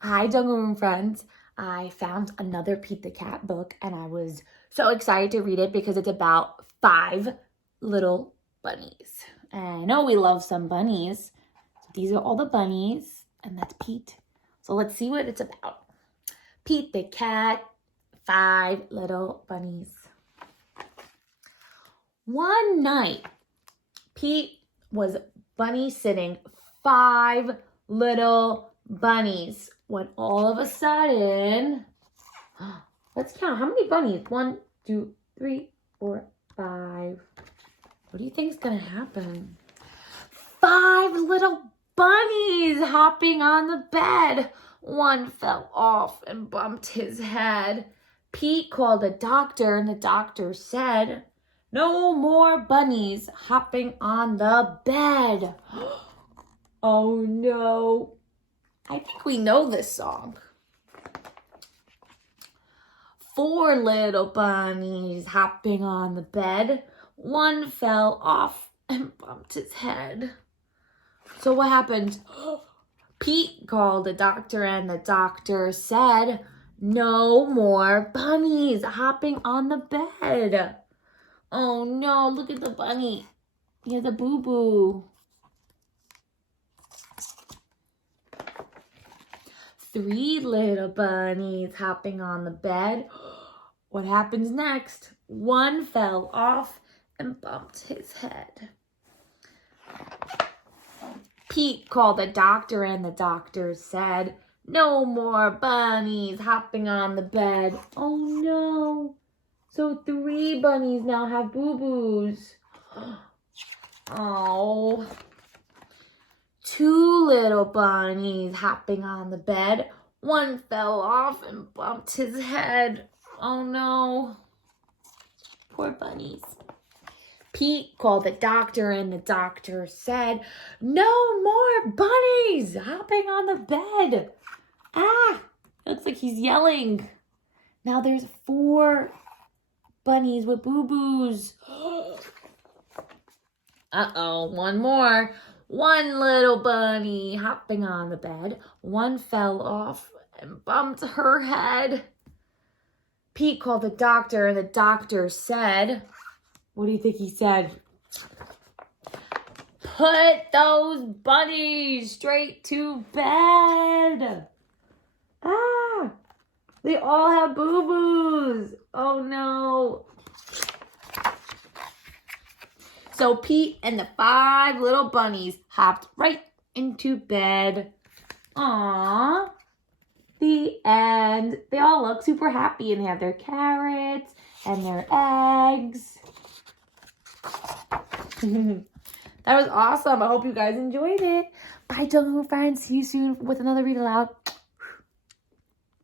Hi, Jungle friends. I found another Pete the Cat book and I was so excited to read it because it's about 5 little bunnies. And I know we love some bunnies. So these are all the bunnies and that's Pete. So let's see what it's about. Pete the Cat, 5 little bunnies. One night, Pete was bunny sitting 5 little bunnies when all of a sudden, let's count. How many bunnies? 1, 2, 3, 4, 5. What do you think is going to happen? 5 little bunnies hopping on the bed. One fell off and bumped his head. Pete called a doctor and the doctor said, "No more bunnies hopping on the bed." Oh no. I think we know this song. 4 little bunnies hopping on the bed. One fell off and bumped his head. So what happened? Pete called the doctor and the doctor said, "No more bunnies hopping on the bed." Oh no, look at the bunny. He has a boo-boo. 3 little bunnies hopping on the bed. What happens next? One fell off and bumped his head. Pete called the doctor and the doctor said, "No more bunnies hopping on the bed." Oh no. So 3 bunnies now have boo-boos. Oh. 2 little bunnies hopping on the bed. One fell off and bumped his head. Oh no. Poor bunnies. Pete called the doctor and the doctor said, "No more bunnies hopping on the bed." Ah, looks like he's yelling. Now there's 4 bunnies with boo-boos. Uh-oh, one more. 1 little bunny hopping on the bed. One fell off and bumped her head. Pete called the doctor and the doctor said, what do you think he said? "Put those bunnies straight to bed." Ah, they all have boo-boos. Oh no. So Pete and the 5 little bunnies hopped right into bed. Aww. The end. They all look super happy and have their carrots and their eggs. That was awesome. I hope you guys enjoyed it. Bye, Jungle friends. See you soon with another Read Aloud.